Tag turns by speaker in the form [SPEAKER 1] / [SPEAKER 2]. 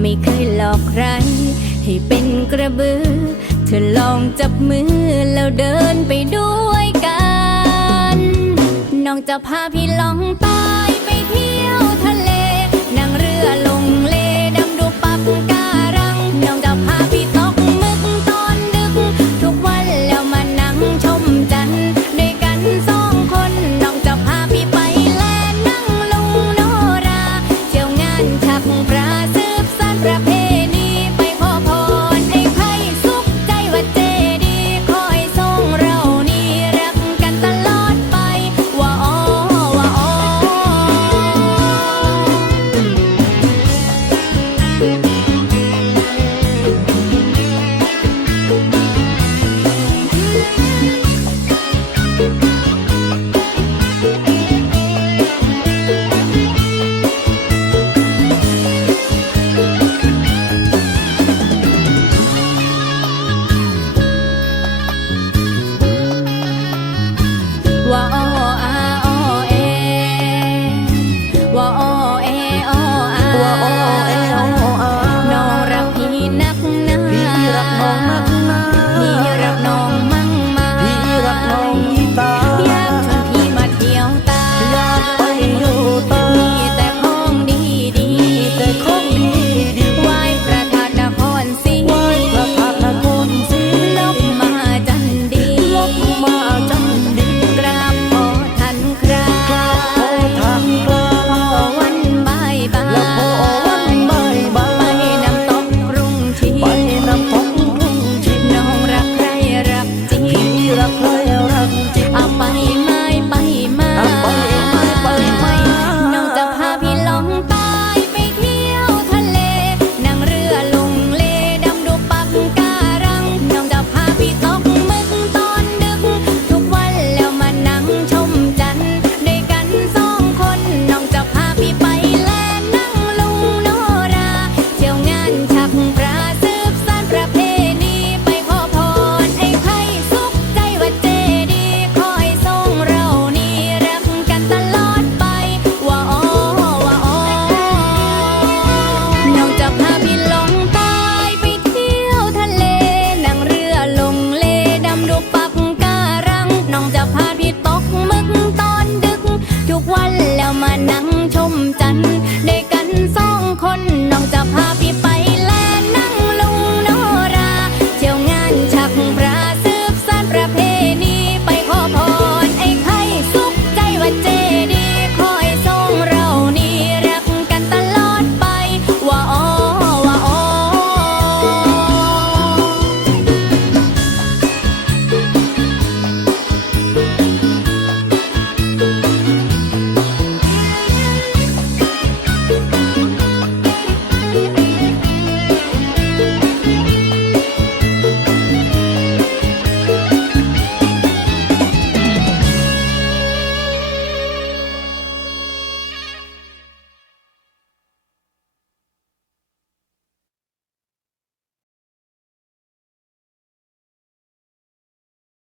[SPEAKER 1] ไม่เคยหลอกใคร ให้เป็นกระบือ เธอลองจับมือแล้วเดินไปด้วยกัน น้องจะพาพี่ลองตายไปเที่ยวทะเล นั่งเรือลงเลดำดูปับกัน 좋아. 어,